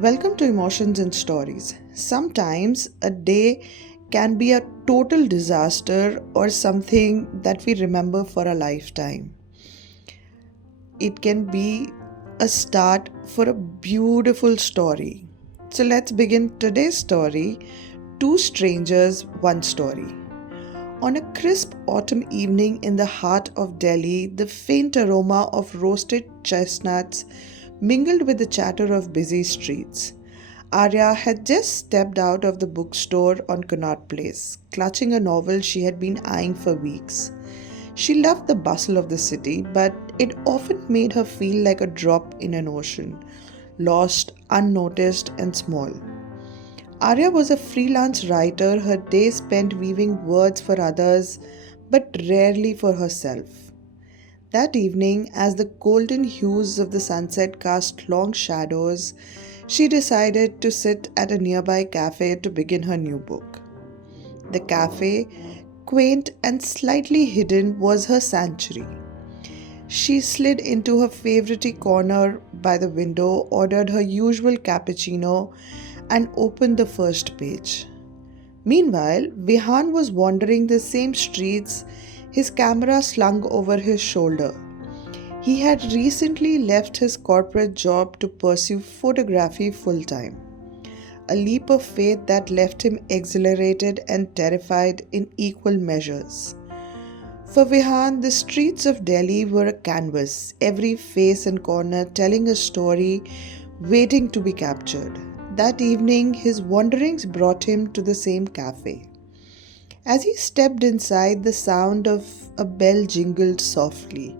Welcome to Emotions and Stories. Sometimes a day can be a total disaster or something that we remember for a lifetime. It can be a start for a beautiful story. So let's begin today's story. Two Strangers, One Story. On a crisp autumn evening in the heart of Delhi, the faint aroma of roasted chestnuts mingled with the chatter of busy streets. Arya had just stepped out of the bookstore on Connaught Place, clutching a novel she had been eyeing for weeks. She loved the bustle of the city, but it often made her feel like a drop in an ocean, lost, unnoticed, and small. Arya was a freelance writer, her days spent weaving words for others, but rarely for herself. That evening, as the golden hues of the sunset cast long shadows, she decided to sit at a nearby cafe to begin her new book. The cafe, quaint and slightly hidden, was her sanctuary. She slid into her favorite corner by the window, ordered her usual cappuccino, and opened the first page. Meanwhile, Vihan was wandering the same streets, his camera slung over his shoulder. He had recently left his corporate job to pursue photography full time, a leap of faith that left him exhilarated and terrified in equal measures. For Vihan, the streets of Delhi were a canvas, every face and corner telling a story waiting to be captured. That evening, his wanderings brought him to the same cafe. As he stepped inside, the sound of a bell jingled softly.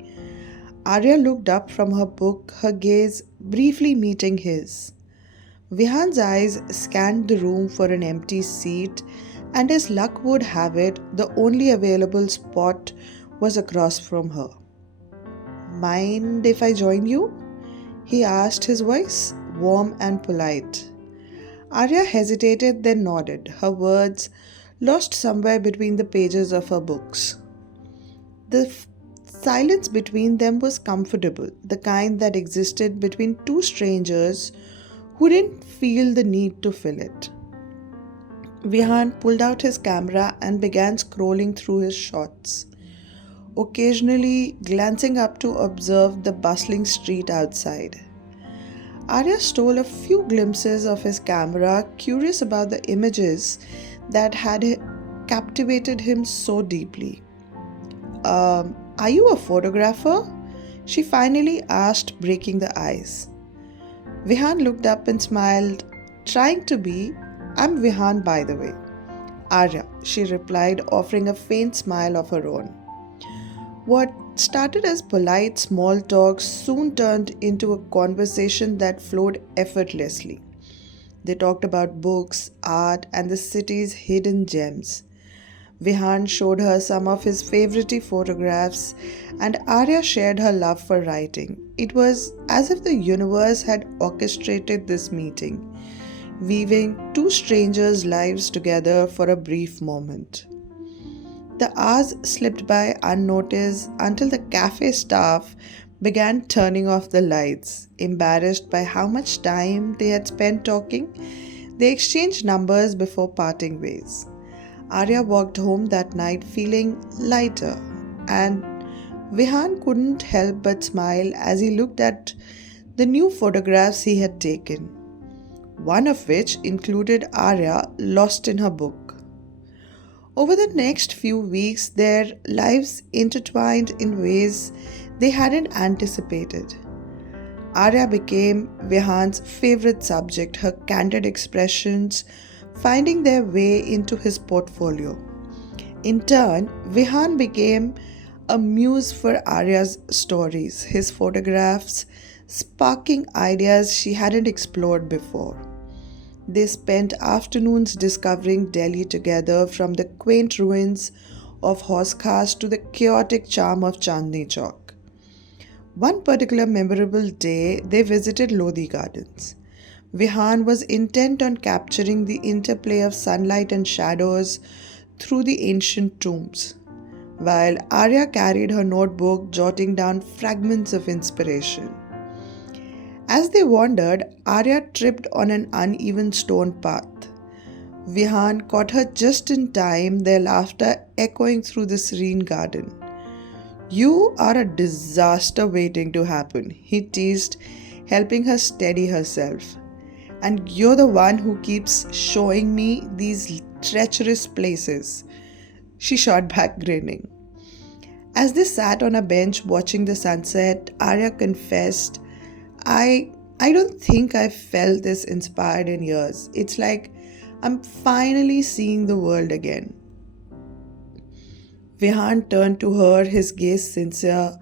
Arya looked up from her book, her gaze briefly meeting his. Vihan's eyes scanned the room for an empty seat, and as luck would have it, the only available spot was across from her. Mind if I join you? He asked, his voice warm and polite. Arya hesitated, then nodded, her words lost somewhere between the pages of her books. The silence between them was comfortable, the kind that existed between two strangers who didn't feel the need to fill it. Vihan pulled out his camera and began scrolling through his shots, occasionally glancing up to observe the bustling street outside. Arya stole a few glimpses of his camera, curious about the images that had captivated him so deeply. Are you a photographer? She finally asked, breaking the ice. Vihan looked up and smiled, trying to be, I'm Vihan, by the way. Arya, she replied, offering a faint smile of her own. What started as polite small talk soon turned into a conversation that flowed effortlessly. They talked about books, art, and the city's hidden gems. Vihan showed her some of his favorite photographs, and Arya shared her love for writing. It was as if the universe had orchestrated this meeting, weaving two strangers' lives together for a brief moment. The hours slipped by unnoticed until the cafe staff began turning off the lights. Embarrassed by how much time they had spent talking, they exchanged numbers before parting ways. Arya walked home that night feeling lighter, and Vihan couldn't help but smile as he looked at the new photographs he had taken, one of which included Arya lost in her book. Over the next few weeks, their lives intertwined in ways they hadn't anticipated. Arya became Vihan's favorite subject, her candid expressions finding their way into his portfolio. In turn, Vihan became a muse for Arya's stories, his photographs sparking ideas she hadn't explored before. They spent afternoons discovering Delhi together, from the quaint ruins of Horse Khas to the chaotic charm of Chandni Chowk. One particular memorable day, they visited Lodi Gardens. Vihan was intent on capturing the interplay of sunlight and shadows through the ancient tombs, while Arya carried her notebook, jotting down fragments of inspiration. As they wandered, Arya tripped on an uneven stone path. Vihan caught her just in time, their laughter echoing through the serene garden. You are a disaster waiting to happen, he teased, helping her steady herself. And you're the one who keeps showing me these treacherous places, she shot back, grinning. As they sat on a bench watching the sunset, Arya confessed, I don't think I've felt this inspired in years. It's like I'm finally seeing the world again. Vihan turned to her, his gaze sincere.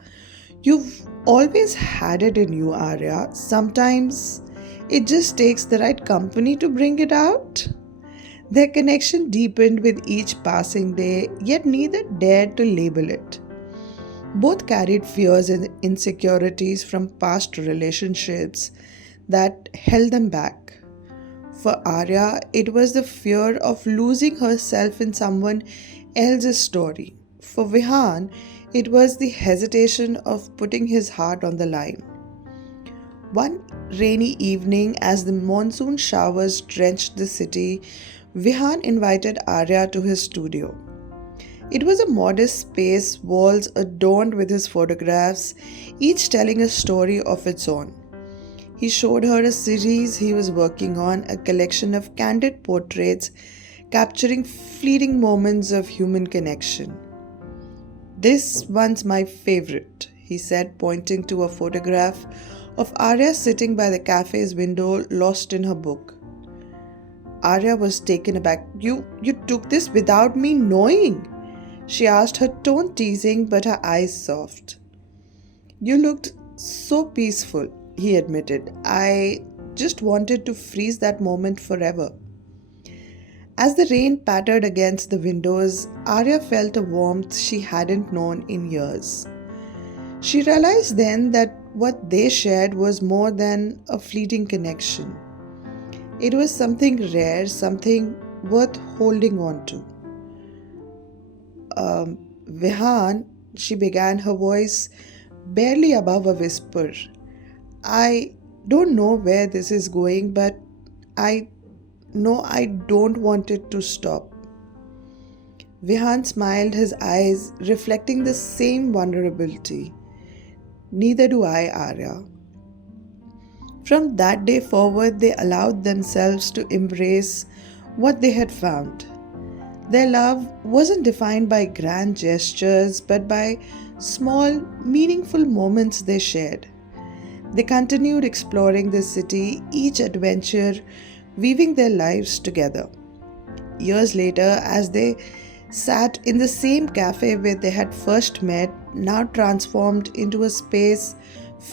You've always had it in you, Arya. Sometimes it just takes the right company to bring it out. Their connection deepened with each passing day, yet neither dared to label it. Both carried fears and insecurities from past relationships that held them back. For Arya, it was the fear of losing herself in someone else's story. For Vihan, it was the hesitation of putting his heart on the line. One rainy evening, as the monsoon showers drenched the city, Vihan invited Arya to his studio. It was a modest space, walls adorned with his photographs, each telling a story of its own. He showed her a series he was working on, a collection of candid portraits capturing fleeting moments of human connection. This one's my favorite, he said, pointing to a photograph of Arya sitting by the cafe's window, lost in her book. Arya was taken aback. You took this without me knowing? She asked, her tone teasing but her eyes soft. You looked so peaceful, he admitted. I just wanted to freeze that moment forever. As the rain pattered against the windows, Arya felt a warmth she hadn't known in years. She realized then that what they shared was more than a fleeting connection. It was something rare, something worth holding on to. Vihan, she began, her voice barely above a whisper. I don't know where this is going, but I know I don't want it to stop. Vihan smiled, his eyes reflecting the same vulnerability. Neither do I, Arya. From that day forward, they allowed themselves to embrace what they had found. Their love wasn't defined by grand gestures, but by small, meaningful moments they shared. They continued exploring the city, each adventure weaving their lives together. Years later, as they sat in the same cafe where they had first met, now transformed into a space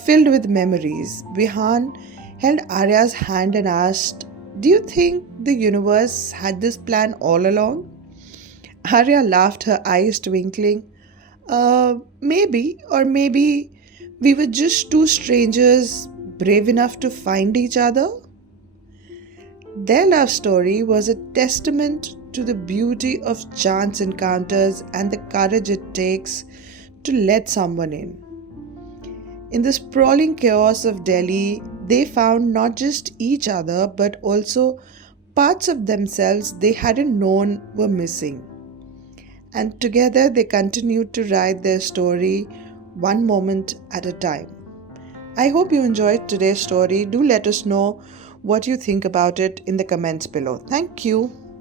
filled with memories, Vihan held Arya's hand and asked, Do you think the universe had this plan all along? Arya laughed, her eyes twinkling. Maybe, or maybe we were just two strangers brave enough to find each other. Their love story was a testament to the beauty of chance encounters and the courage it takes to let someone in. In the sprawling chaos of Delhi, they found not just each other but also parts of themselves they hadn't known were missing. And together they continued to write their story one moment at a time. I hope you enjoyed today's story. Do let us know what you think about it in the comments below. Thank you.